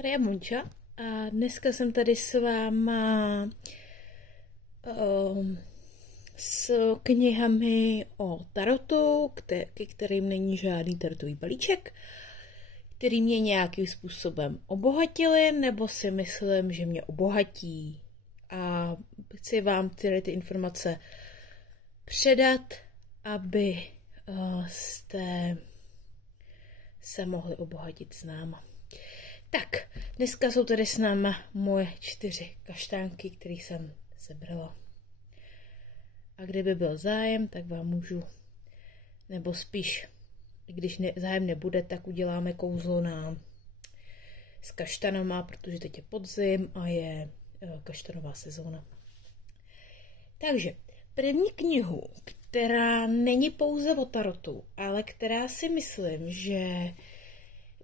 Tady je Monča a dneska jsem tady s váma s knihami o tarotu, ke kterým není žádný tarotový balíček, který mě nějakým způsobem obohatili, nebo si myslím, že mě obohatí. A chci vám ty informace předat, aby jste se mohli obohatit s náma. Tak, dneska jsou tady s náma moje 4 kaštánky, které jsem sebrala. A kdyby byl zájem, tak vám můžu, nebo spíš, když zájem nebude, tak uděláme kouzlo s kaštanama, protože teď je podzim a je kaštanová sezóna. Takže první knihu, která není pouze o tarotu, ale která si myslím, že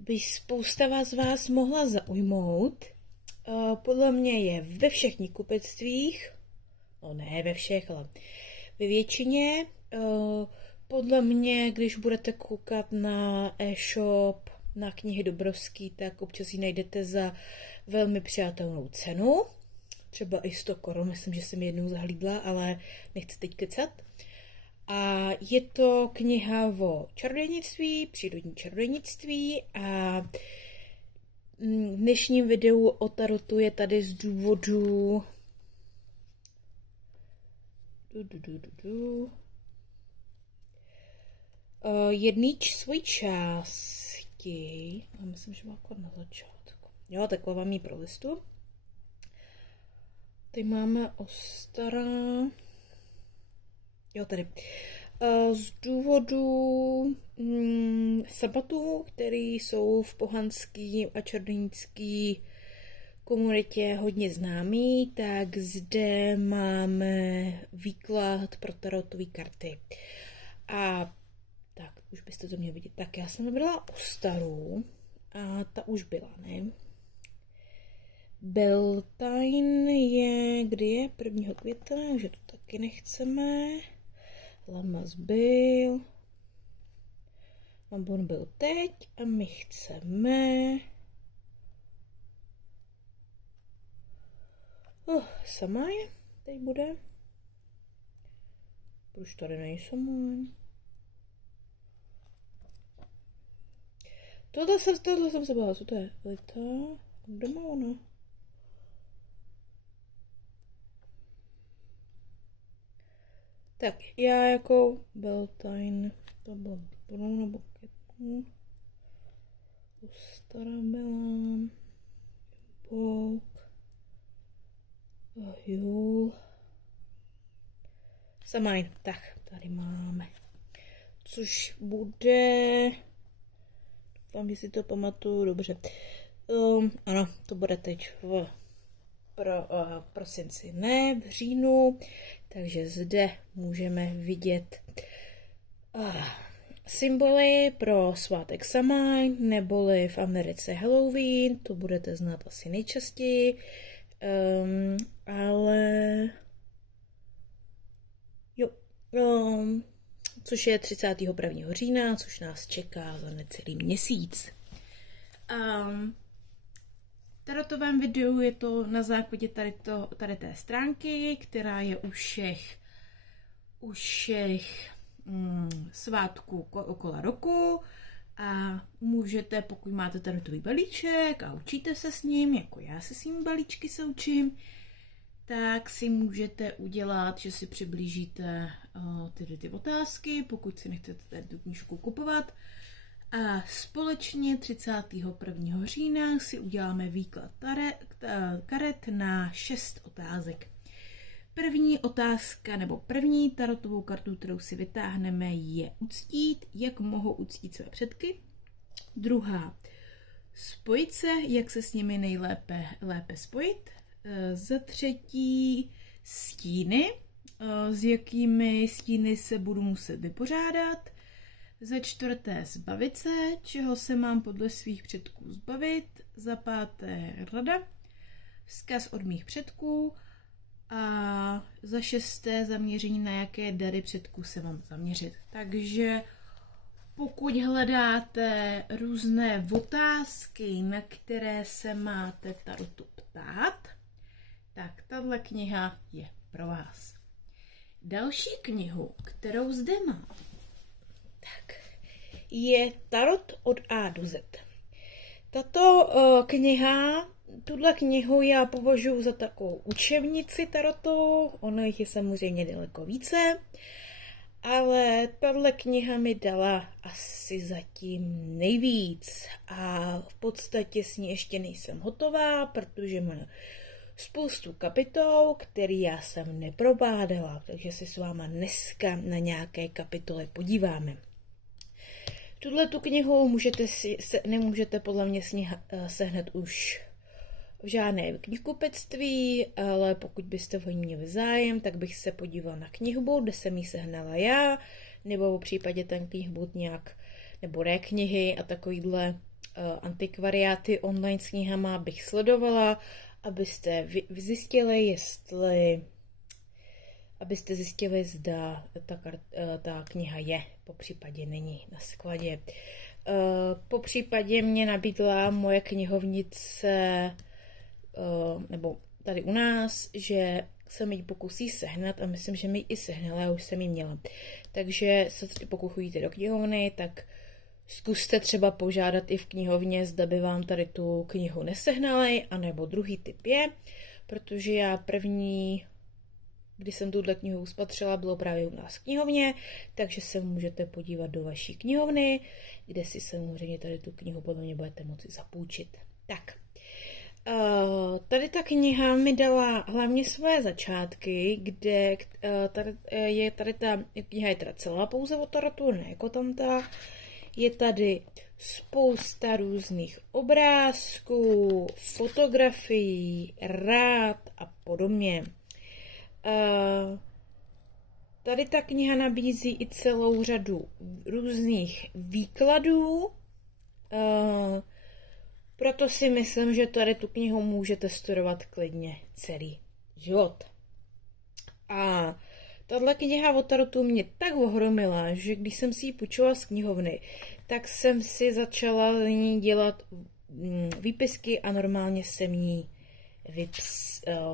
by spousta z vás mohla zaujmout, podle mě je ve všech knihkupectvích, no ne ve všech, ale ve většině. Podle mě, když budete koukat na e-shop, na knihy Dobrovský, tak občas ji najdete za velmi přijatelnou cenu. Třeba i 100 korun, myslím, že jsem jednou zahlídla, ale nechci teď kecat. A je to kniha o čarodějnictví, přírodní čarodějnictví a v dnešním videu o tarotu je tady z důvodu jedný svojí části, já myslím, že má akor na začátku. Jo, takhle vám ji prolistu. Tady máme Ostara. Jo, tady. Z důvodu sabatů, které jsou v pohanský a čarodějnický komunitě hodně známý, tak zde máme výklad pro tarotové karty. A tak, už byste to měli vidět. Tak já jsem vybrala Ostaru a ta už byla, ne? Beltane je, kdy je? 1. května, že to taky nechceme. Lamas byl. Mambon byl teď a my chceme Samaj teď bude. Proč tady nejsou můj? Tohle jsem se bála, co to je? Lita? Kde má ona? Tak, já jako Beltane, to bylo Brno nebo Ketnu. Ostara byla. Bouk. Jul. Samajn. Tak, tady máme. Což bude... Doufám, že si to pamatuju dobře. Ano, to bude teď v prosinci, ne v říjnu. Takže zde můžeme vidět symboly pro svátek Samhain, neboli v Americe Halloween, to budete znát asi nejčastěji, ale jo, což je 31. října, což nás čeká za necelý měsíc. V tarotovém videu je to na základě tady té stránky, která je u všech svátků okolo roku a můžete, pokud máte tarotový balíček a učíte se s ním, jako já se svými balíčky se učím, tak si můžete udělat, že si přiblížíte ty otázky, pokud si nechcete tu knížku kupovat. A společně 31. října si uděláme výklad karet na 6 otázek. První otázka nebo první tarotovou kartu, kterou si vytáhneme, je uctít, jak mohou uctít své předky. Druhá, spojit se, jak se s nimi lépe spojit. Za třetí, stíny, s jakými stíny se budu muset vypořádat. Za čtvrté, zbavit se, čeho se mám podle svých předků zbavit. Za páté, rada, vzkaz od mých předků. A za šesté, zaměření, na jaké dary předků se mám zaměřit. Takže Pokud hledáte různé otázky, na které se máte tarotu ptát, tak tahle kniha je pro vás. Další knihu, kterou zde mám, tak je Tarot od A do Z. Tato kniha, tuhle knihu já považuji za takovou učebnici tarotu, ono jich je samozřejmě daleko více, ale tahle kniha mi dala asi zatím nejvíc a v podstatě s ní ještě nejsem hotová, protože má spoustu kapitol, který já jsem neprobádala, takže se s váma dneska na nějaké kapitoly podíváme. Tuhle tu knihu nemůžete podle mě sehnat už v žádné knihkupectví, ale pokud byste o ní měli zájem, tak bych se podívala na knihbu, kde jsem ji sehnala já, nebo v případě ten knihbud nějak, nebo knihy a takovýhle antikvariáty online s knihama bych sledovala, abyste zjistili, zda ta kniha je, po případě není na skladě. Po případě mě nabídla moje knihovnice, nebo tady u nás, že se mi ji pokusí sehnat a myslím, že mi ji i sehnala, já už jsem ji měla. Takže pokud chodíte do knihovny, tak zkuste třeba požádat i v knihovně, zda by vám tady tu knihu nesehnali, anebo druhý typ je, protože já první, kdy jsem tuhle knihu spatřila, bylo právě u nás v knihovně, takže se můžete podívat do vaší knihovny, kde si samozřejmě tady tu knihu podle mě budete moci zapůjčit. Tak, tady ta kniha mi dala hlavně své začátky, kde tady ta kniha je teda celá pouze o tarotu, ne jako tamta. Je tady spousta různých obrázků, fotografií, rád a podobně. Tady ta kniha nabízí i celou řadu různých výkladů, proto si myslím, že tady tu knihu můžete studovat klidně celý život. A tahle kniha o tarotu mě tak ohromila, že když jsem si ji půjčila z knihovny, tak jsem si začala z ní dělat výpisky a normálně jsem jí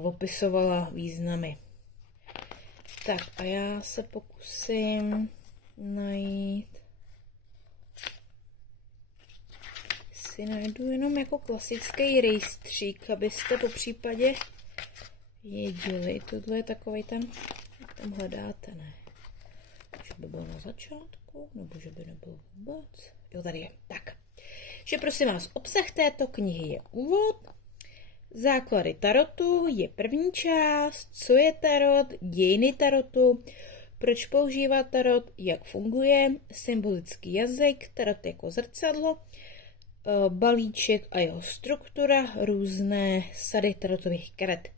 opisovala významy. Tak a já se pokusím najít. Si najdu jenom jako klasický rejstřík, abyste po případě věděli. Tohle je takovej ten, jak tam hledáte, ne? Že by bylo na začátku, nebo že by nebylo vůbec. Jo, tady je. Tak. Že prosím vás, obsah této knihy je úvod, základy tarotu je první část, co je tarot, dějiny tarotu, proč používat tarot, jak funguje, symbolický jazyk, tarot jako zrcadlo, balíček a jeho struktura, různé sady tarotových karet.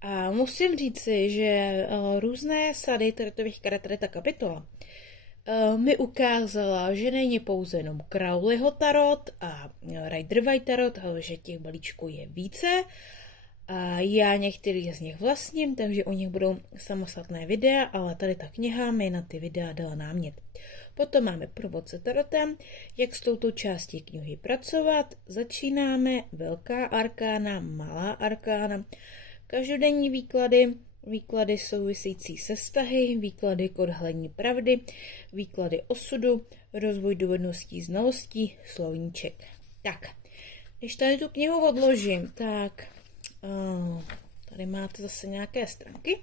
A musím říci, že různé sady tarotových karet, tady ta kapitola, mi ukázala, že není pouze jenom Crowleyho tarot a Rider-Waite tarot, ale že těch balíčků je více. A já některý z nich vlastním, takže o nich budou samostatné videa, ale tady ta kniha mi na ty videa dala námět. Potom máme provod se tarotem, jak s touto částí knihy pracovat. Začínáme velká arkána, malá arkána, každodenní výklady související se vztahy, výklady k odhalení pravdy, výklady osudu, rozvoj dovedností, znalostí, slovníček. Tak, když tady tu knihu odložím, tak tady máte zase nějaké stránky.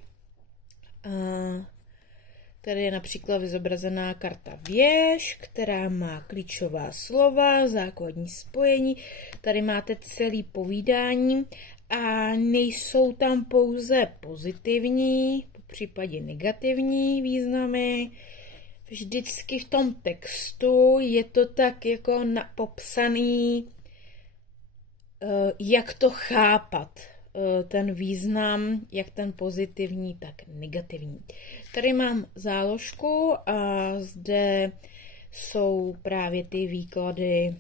Tady je například vyzobrazená karta věž, která má klíčová slova, základní spojení. Tady máte celý povídání a nejsou tam pouze pozitivní, po případě negativní významy. Vždycky v tom textu je to tak jako popsaný, jak to chápat, ten význam, jak ten pozitivní, tak negativní. Tady mám záložku a zde jsou právě ty výklady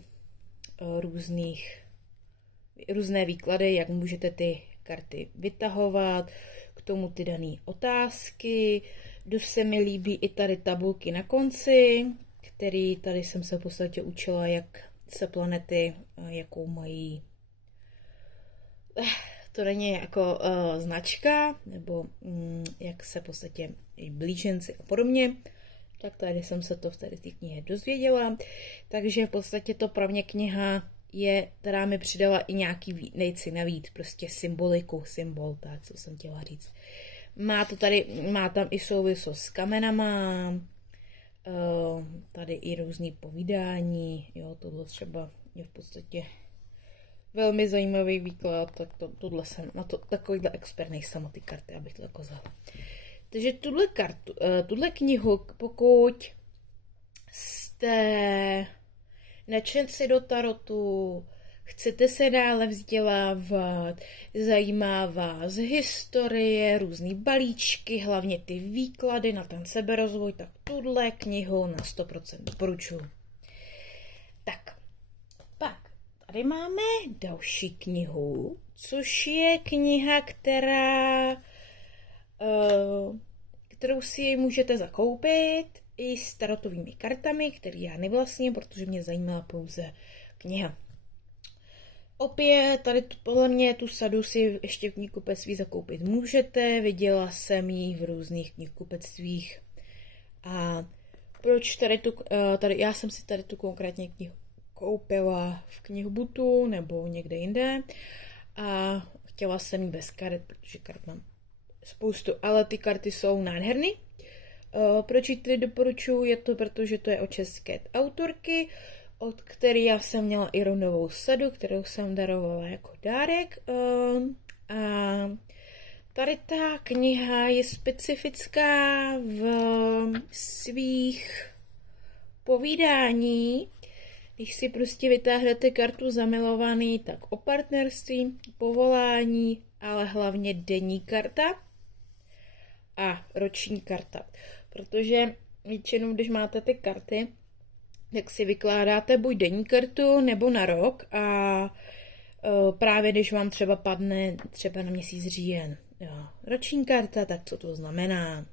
různé výklady, jak můžete ty karty vytahovat, k tomu ty dané otázky. Dost se mi líbí i tady tabulky na konci, který tady jsem se v podstatě učila, jak se planety, jakou mají. To není jako značka, nebo jak se v podstatě i blíženci a podobně. Tak tady jsem se to v té knihy dozvěděla. Takže v podstatě to pro mě kniha je, která mi přidala i nějaký nejci navíc, prostě symbol, tak co jsem chtěla říct. Má tam i souvislost s kamenama, tady i různý povídání, jo, tohle třeba je v podstatě velmi zajímavý výklad, tak tohle jsem, na to takovýhle expert nejsem o ty karty, abych to jako vzala. Takže tuhle knihu, pokud jste nadšenci do tarotu, chcete se dále vzdělávat, zajímá vás historie, různý balíčky, hlavně ty výklady na ten seberozvoj, tak tuhle knihu na 100% doporučuji. Tak, pak tady máme další knihu, což je kniha, kterou si můžete zakoupit i s tarotovými kartami, které já nevlastním, protože mě zajímala pouze kniha. Opět, tady podle mě tu sadu si ještě v knihkupectví zakoupit můžete, viděla jsem ji v různých knihkupectvích. A proč já jsem si tady tu konkrétně knihu koupila v knihbutu nebo někde jinde a chtěla jsem ji bez karet, protože karet mám spoustu, ale ty karty jsou nádherný. Proč ji tedy doporučuji? Je to, protože to je od české autorky, od které já jsem měla i rondovou sadu, kterou jsem darovala jako dárek. A tady ta kniha je specifická v svých povídání. Když si prostě vytáhnete kartu zamilovaný, tak o partnerství, povolání, ale hlavně denní karta a roční karta. Protože většinou, když máte ty karty, tak si vykládáte buď denní kartu nebo na rok a právě když vám třeba padne třeba na měsíc říjen roční karta, tak co to znamená.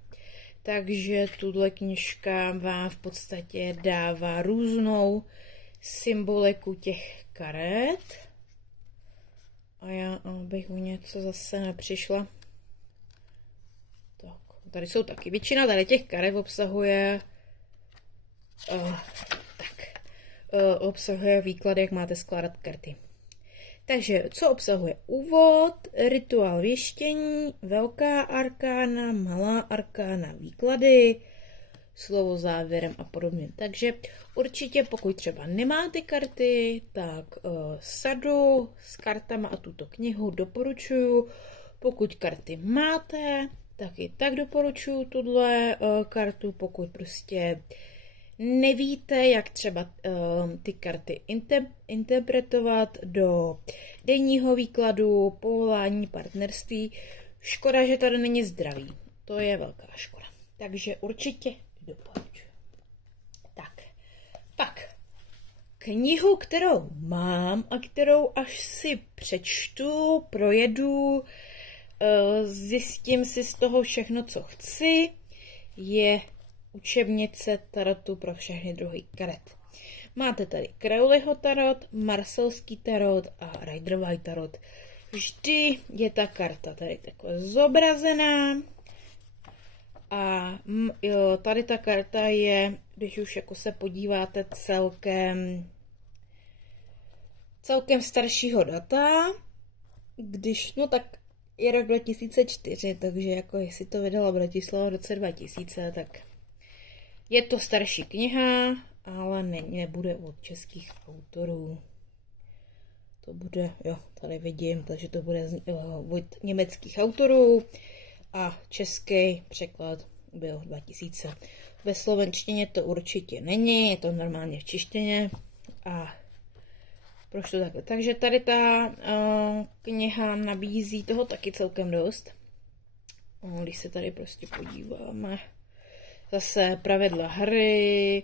Takže tuhle knižka vám v podstatě dává různou symboliku těch karet. A já, abych u něco zase nepřišla. Tak, tady jsou taky. Většina tady těch karet obsahuje obsahuje výklady, jak máte skládat karty. Takže, co obsahuje? Úvod, rituál věštění, velká arkána, malá arkána, výklady, slovo závěrem a podobně. Takže určitě, pokud třeba nemáte karty, tak sadu s kartama a tuto knihu doporučuji. Pokud karty máte, tak i tak doporučuji tuhle kartu. Pokud prostě nevíte, jak třeba ty karty interpretovat do denního výkladu, povolání, partnerství. Škoda, že tady není zdraví. To je velká škoda. Takže určitě doporučuji. Tak, pak knihu, kterou mám a kterou až si přečtu, projedu, zjistím si z toho všechno, co chci, je Učebnice tarotu pro všechny druhy karet. Máte tady Crowleyho tarot, Marselský tarot a Rider-Waite tarot. Vždy je ta karta tady takhle zobrazená. A tady ta karta je, když už jako se podíváte celkem staršího data, když, no tak je rok 2004, takže jako jestli to vydala Bratislava v roce 2000, tak je to starší kniha, ale nebude od českých autorů. To bude, jo, tady vidím, takže to bude od německých autorů a český překlad byl 2000. Ve slovenštině to určitě není, je to normálně v češtině a proč to takhle? Takže tady ta kniha nabízí toho taky celkem dost. Když se tady prostě podíváme, zase pravidla hry,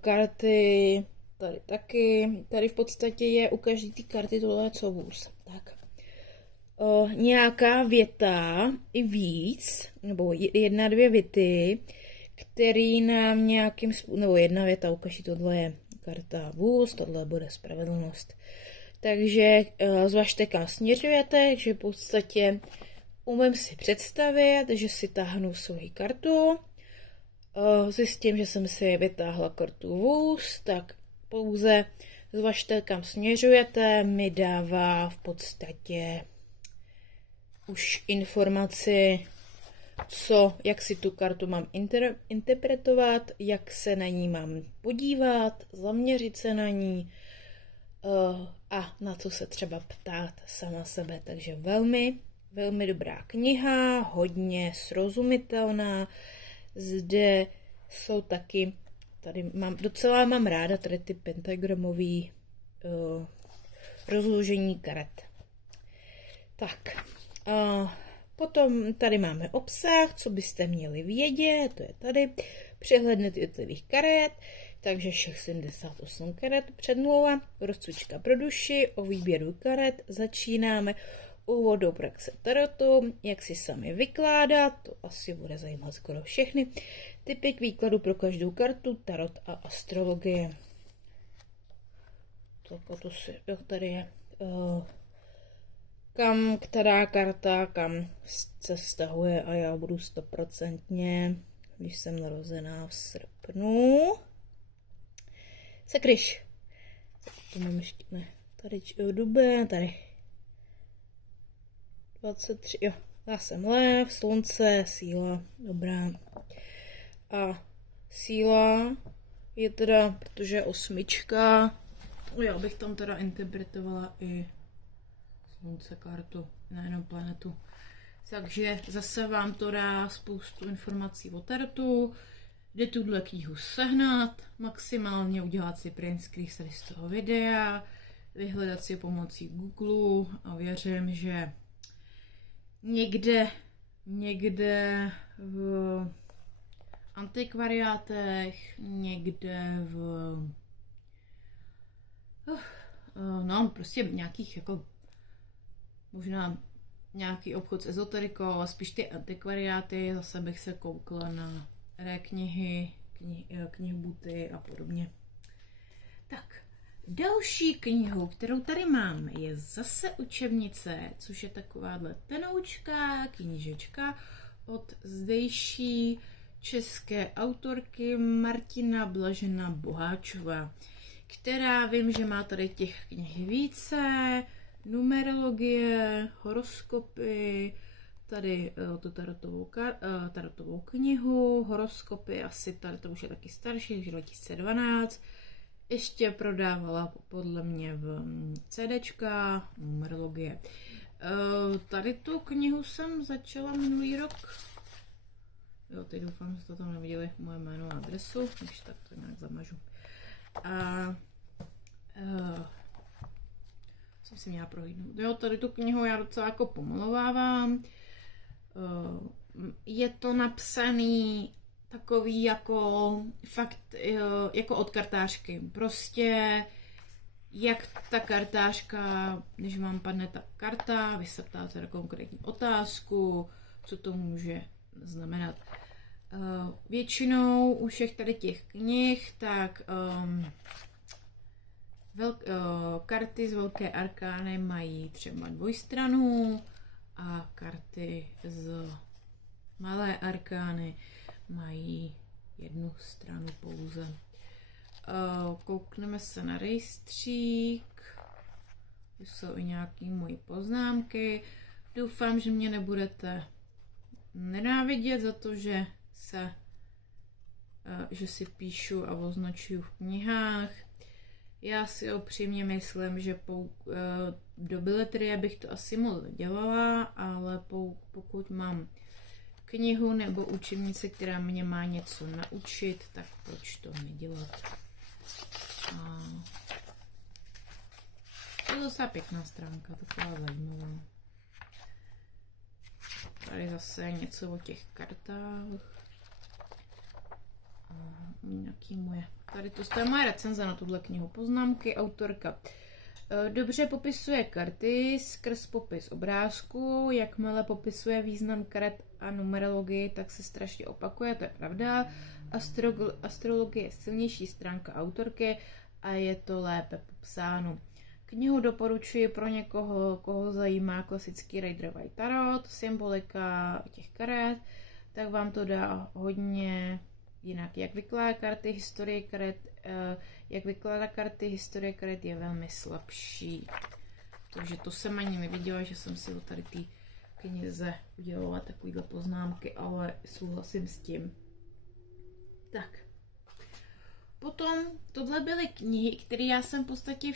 karty, tady taky. Tady v podstatě je u každé té karty tohle co vůz. Tak. Nějaká věta i víc, nebo 1, 2 věty, který nám nějakým způsobem, nebo jedna věta ukaží, tohle je karta vůz, tohle bude spravedlnost. Takže zvažte, kam směřujete, že v podstatě umím si představit, že si táhnu svoji kartu, zjistím, že jsem si vytáhla kartu vůz, tak pouze zvažte, kam směřujete, mi dává v podstatě už informaci, jak si tu kartu mám interpretovat, jak se na ní mám podívat, zaměřit se na ní a na co se třeba ptát sama sebe. Takže velmi, velmi dobrá kniha, hodně srozumitelná. Zde jsou taky, docela mám ráda tady ty pentagramové rozložení karet. Tak, potom tady máme obsah, co byste měli vědět, to je tady, přehled jednotlivých karet, takže všech 78 karet, předmluva, rozcvička pro duši, o výběru karet, začínáme úvod do praxe tarotu, jak si sami vykládat, to asi bude zajímat skoro všechny, typy k výkladu pro každou kartu, tarot a astrologie. Tak a to si, tady je, která karta kam se vztahuje a já budu 100%, když jsem narozená v srpnu. Sakryš. To mám ještě, ne, tady duben, tady 23, jo, já jsem lev, slunce, síla, dobrá. A síla je teda, protože 8, já bych tam teda interpretovala i slunce kartu, nejenom planetu. Takže zase vám to dá spoustu informací o tarotu, jde tuhle knihu sehnat, maximálně udělat si print screen z toho videa, vyhledat si pomocí Google a věřím, že někde v antikvariátech, někde no prostě nějakých jako možná nějaký obchod s ezoterikou, a spíš ty antikvariáty, zase bych se koukla na knihy, knihbuty a podobně. Tak, další knihou, kterou tady mám, je zase učebnice, což je takováhle tenoučká knížečka od zdejší české autorky Martina Blažena Boháčová, která vím, že má tady těch knih více, numerologie, horoskopy, tady tu tarotovou knihu, horoskopy, asi tady to už je taky starší, takže 2012. Ještě prodávala podle mě v CDčka, numerologie. Tady tu knihu jsem začala minulý rok. Jo, teď doufám, že jste tam neviděli moje jméno a adresu, když tak to nějak zamažu. Jsem si měla prohlídnout. Jo, tady tu knihu já docela jako pomalovávám. Je to napsaný takový jako fakt jako od kartářky. Prostě jak ta kartářka, když vám padne ta karta, vy se ptáte na konkrétní otázku, co to může znamenat. Většinou u všech tady těch knih, tak karty z velké arkány mají třeba dvojstranu a karty z malé arkány mají jednu stranu pouze. Koukneme se na rejstřík. Tu jsou i nějaké moje poznámky. Doufám, že mě nebudete nenávidět za to, že si píšu a označuju v knihách. Já si upřímně myslím, že do biletrie bych to asi moc dělala, ale pokud mám knihu nebo učebnici, která mě má něco naučit, tak proč to nedělat? To je docela pěkná stránka, taková zajímavá. Tady zase něco o těch kartách. Nějaký moje. Tady to je moje recenze na tuhle knihu. Poznámky, autorka Dobře popisuje karty skrz popis obrázku, jakmile popisuje význam karet a numerologii, tak se strašně opakuje, to je pravda. Astrologie je silnější stránka autorky a je to lépe popsáno. Knihu doporučuji pro někoho, koho zajímá klasický Rider-Waite tarot, symbolika těch karet, tak vám to dá hodně jinak. Jak vykládá karty, historie karet je velmi slabší. Takže to jsem ani neviděla, že jsem si o tady té knize udělala takovýhle poznámky, ale souhlasím s tím. Tak. Potom tohle byly knihy, které já jsem v podstatě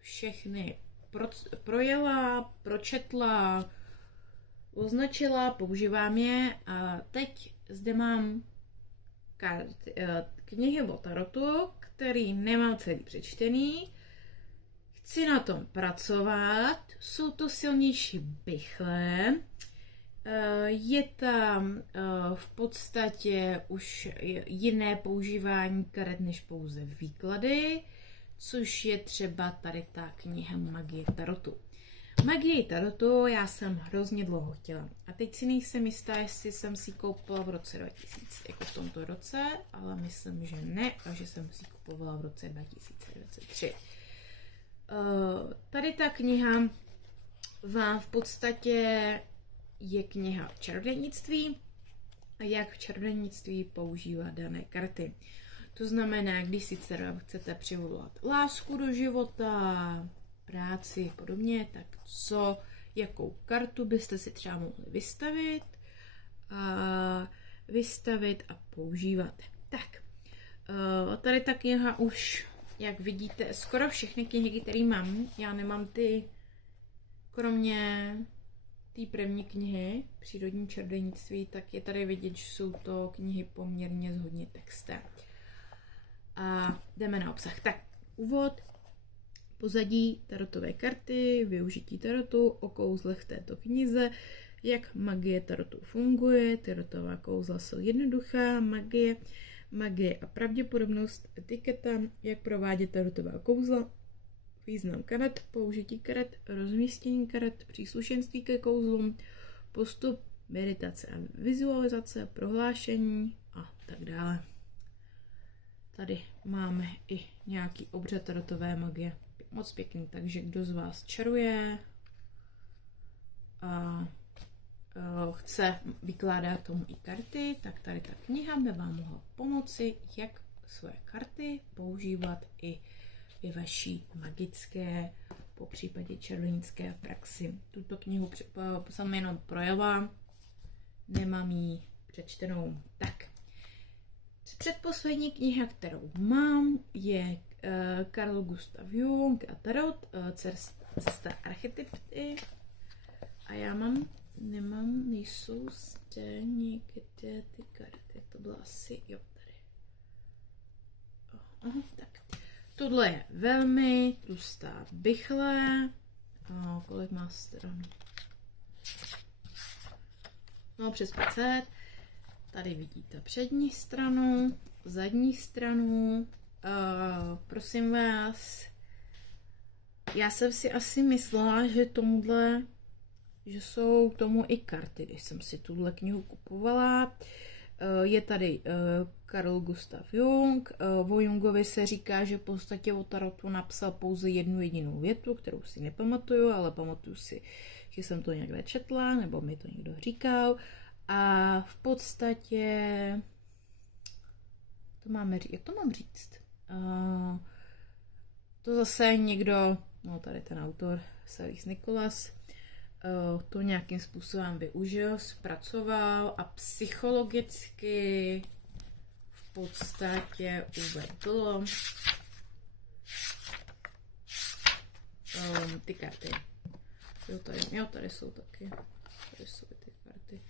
všechny projela, pročetla, označila, používám je a teď zde mám knihy o tarotu, který nemám celý přečtený. Chci na tom pracovat, jsou to silnější bychle, je tam v podstatě už jiné používání karet než pouze výklady, což je třeba tady ta kniha Magie tarotu. Magii tarotu já jsem hrozně dlouho chtěla. A teď si nejsem jistá, jestli jsem si koupila v roce 2000, jako v tomto roce, ale myslím, že ne, a že jsem si kupovala v roce 2023. Tady ta kniha vám v podstatě je kniha čarodějnictví a jak v čarodějnictví používat dané karty. To znamená, když si chcete přivolat lásku do života, práci a podobně, tak jakou kartu byste si třeba mohli vystavit a používat. Tak, tady ta kniha už, jak vidíte, skoro všechny knihy, které mám, já nemám ty, kromě té první knihy, Přírodní čarodějnictví, tak je tady vidět, že jsou to knihy poměrně s hodně textem. A jdeme na obsah. Tak, úvod, pozadí tarotové karty, využití tarotu, o kouzlech v této knize, jak magie tarotu funguje, tarotová kouzla jsou jednoduchá, magie a pravděpodobnost, etiketa, jak provádět tarotová kouzla, význam karet, použití karet, rozmístění karet, příslušenství ke kouzlům, postup, meditace a vizualizace, prohlášení a tak dále. Tady máme i nějaký obřad tarotové magie. Moc pěkný, takže kdo z vás čaruje a chce vykládat tomu i karty, tak tady ta kniha by vám mohla pomoci, jak své karty používat i ve vaší magické, po případě čarodějnické praxi. Tuto knihu jsem jenom projela, nemám ji přečtenou. Tak, předposlední kniha, kterou mám, je Carl Gustav Jung a Tarot, cesta archetypy. A já nejsou zde někde ty karty, to bylo asi, jo, tady. Aha, tak. Tohle je velmi tlustá bychle. Kolik má stran? No, přes 500. Tady vidíte přední stranu, zadní stranu. Prosím vás, já jsem si asi myslela, že jsou k tomu i karty, když jsem si tuhle knihu kupovala. Je tady Carl Gustav Jung. O Jungovi se říká, že v podstatě o tarotu napsal pouze jednu jedinou větu, kterou si nepamatuju, ale pamatuju si, že jsem to někde četla, nebo mi to někdo říkal. A v podstatě jak to mám říct? To zase někdo, no tady ten autor, Salis Nicholas, to nějakým způsobem využil, zpracoval a psychologicky v podstatě uvedl ty karty. Tady jsou taky. Tady jsou ty karty.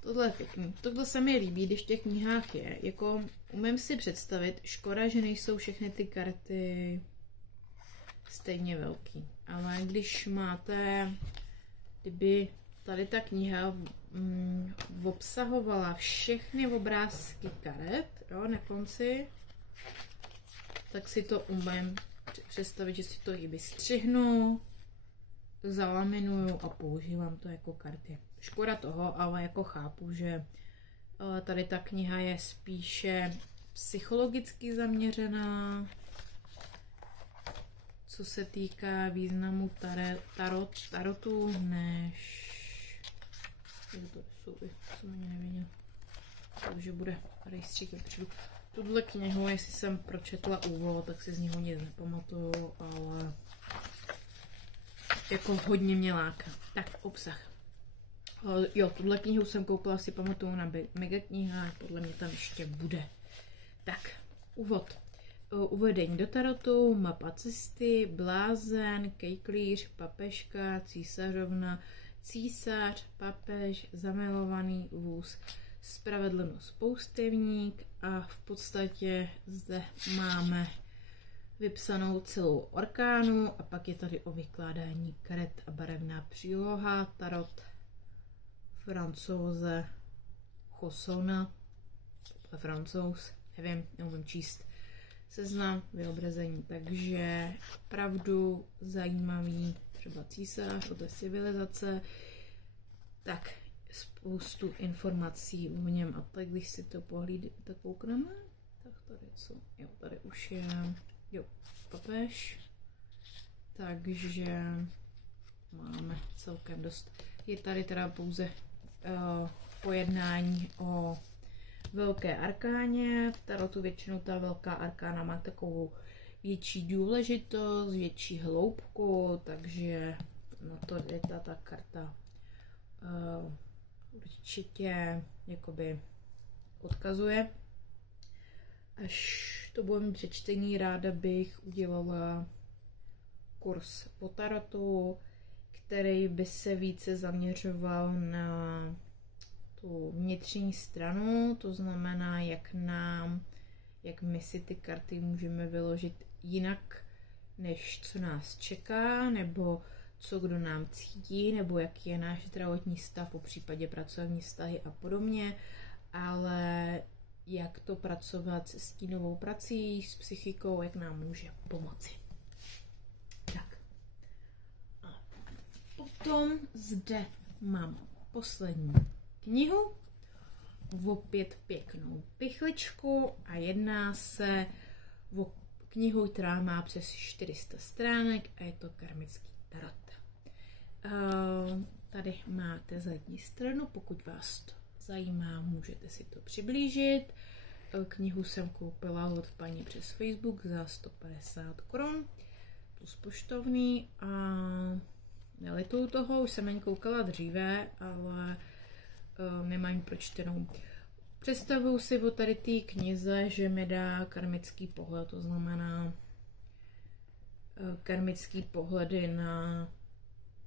Tohle je pěkný. Tohle se mi líbí, když v těch knihách je. Jako umím si představit, škoda, že nejsou všechny ty karty stejně velký. Ale když máte, kdyby tady ta kniha obsahovala všechny obrázky karet, jo, na konci. Tak si to umím představit, že si to i vystřihnu, zalaminuju a používám to jako karty. Škoda toho, ale jako chápu, že tady ta kniha je spíše psychologicky zaměřená, co se týká významu tarotu, než... To jsou i, co mě neviděl. Takže bude rejstřík vepředu. Tuhle knihu, jestli jsem pročetla úvod, tak si z něho nic nepamatuju, ale jako hodně mě láká. Tak, obsah. Jo, tuhle knihu jsem koupila, si pamatuju, na Mega kniha, podle mě tam ještě bude. Tak, úvod. Uvedení do tarotu, mapa cesty, blázen, kejklíř, papežka, císařovna, císař, papež, zamilovaný vůz, spravedlnost, poustevník a v podstatě zde máme vypsanou celou orkánu a pak je tady o vykládání karet a barevná příloha, tarot Francouze Chosona, Francouz, nevím, neumím číst, seznam, vyobrazení, takže opravdu zajímavý, třeba císař, o té civilizace, tak spoustu informací o něm a tak, když si to pohlídíte, koukneme, tak tady co, jo, tady už je, jo, papež, takže máme celkem dost, je tady teda pouze pojednání o velké arkáně, v tarotu většinou ta velká arkána má takovou větší důležitost, větší hloubku, takže na to je ta karta určitě jakoby odkazuje. Až to bude mít přečtení, ráda bych udělala kurz o tarotu, který by se více zaměřoval na tu vnitřní stranu, to znamená, jak my si ty karty můžeme vyložit jinak, než co nás čeká, nebo co kdo nám cítí, nebo jaký je náš zdravotní stav, po případě pracovní vztahy a podobně, ale jak to pracovat s stínovou prací, s psychikou, jak nám může pomoci. Tak. A potom zde mám poslední knihu, opět pěknou pichličku a jedná se o knihu, která má přes 400 stránek a je to karmický tarot. Tady máte zadní stranu, pokud vás to zajímá, můžete si to přiblížit. Knihu jsem koupila od paní přes Facebook za 150 korun plus poštovný a nelituju toho, už jsem jen koukala dříve, ale nemám pročtenou. Představuju si o tady té knize, že mi dá karmický pohled, to znamená karmický pohledy na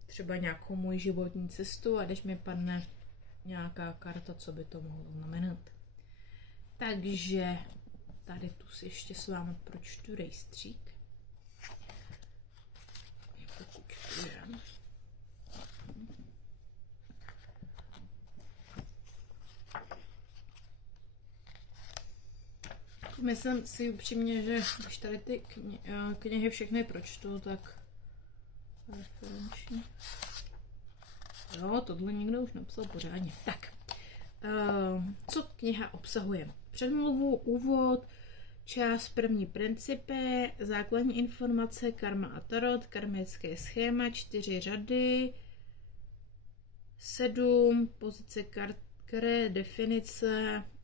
třeba nějakou můj životní cestu a když mi padne nějaká karta, co by to mohlo znamenat. Takže tady tu si ještě s vámi pročtu rejstřík. Myslím si upřímně, že když tady ty knihy všechny pročtu, tak referenční. Jo, tohle někdo už napsal pořádně. Tak, co kniha obsahuje? Předmluvu, úvod, část první principy, základní informace, karma a tarot, karmické schéma, 4 řady, 7, pozice karet,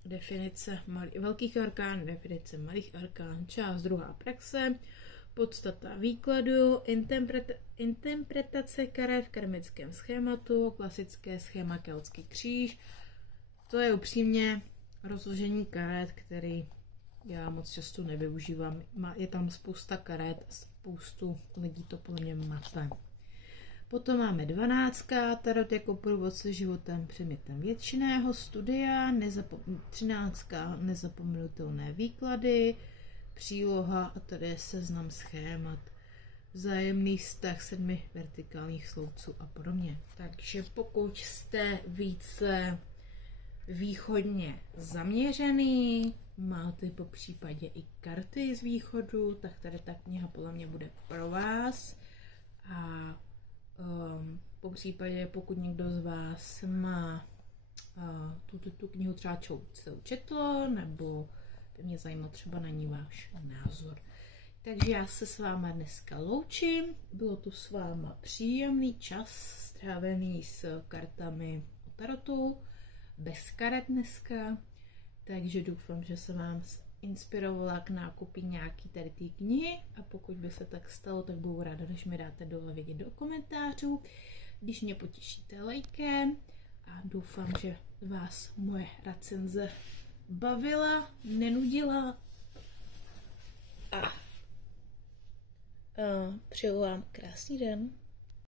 definice velkých arkán, definice malých arkán, část druhá praxe, podstata výkladu, interpretace karet v karmickém schématu, klasické schéma keltský kříž. To je upřímně rozložení karet, který já moc často nevyužívám. Je tam spousta karet, spoustu lidí to podle mě mate. Potom máme 12. tarot jako průvodce životem předmětem věčného studia, 13. nezapomenutelné výklady, příloha a tady je seznam schémat. vzájemný vztah 7 vertikálních sloupců a podobně. Takže pokud jste více východně zaměřený, máte po případě i karty z východu, tak tady ta kniha podle mě bude pro vás. A po případě, pokud někdo z vás má tu knihu třeba celou četl, nebo by mě zajímal třeba na ní váš názor. Takže já se s váma dneska loučím. Bylo to s váma příjemný čas strávený s kartami o tarotu, bez karet dneska. Takže doufám, že se vám inspirovala k nákupi nějaký tady té knihy a pokud by se tak stalo, tak budu ráda, když mi dáte dole vědět do komentářů, když mě potěšíte lajkem a doufám, že vás moje recenze bavila, nenudila a přeju vám krásný den.